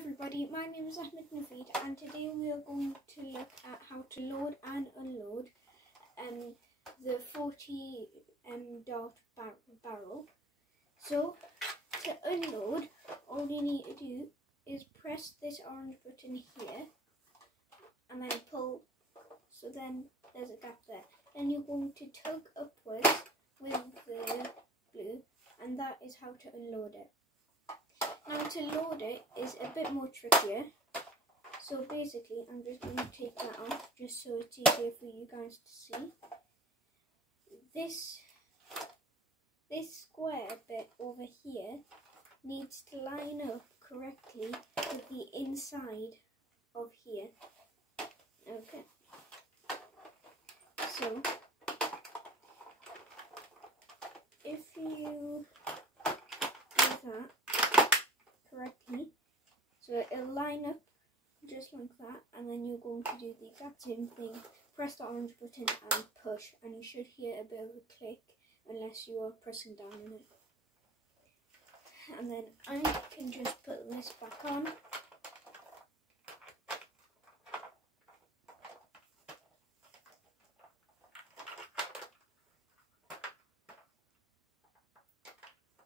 everybody, my name is Ahmed Naveed and today we are going to look at how to load and unload the 40 dart barrel. So to unload, all you need to do is press this orange button here and then pull, so then there's a gap there. Then you're going to tug upwards with the blue and that is how to unload it. Now to load it is a bit more trickier, so basically I'm just going to take that off just so it's easier for you guys to see. This square bit over here needs to line up correctly with the inside of here. Okay, so if you do that correctly, so it'll line up just like that, and then you're going to do the exact same thing. Press the orange button and push, and you should hear a bit of a click unless you are pressing down on it. And then I can just put this back on.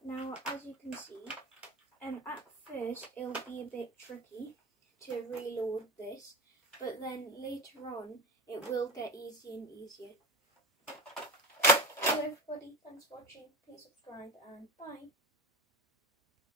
Now, as you can see, at first it'll be a bit tricky to reload this, but then later on it will get easier and easier. So everybody, thanks for watching, please subscribe and bye.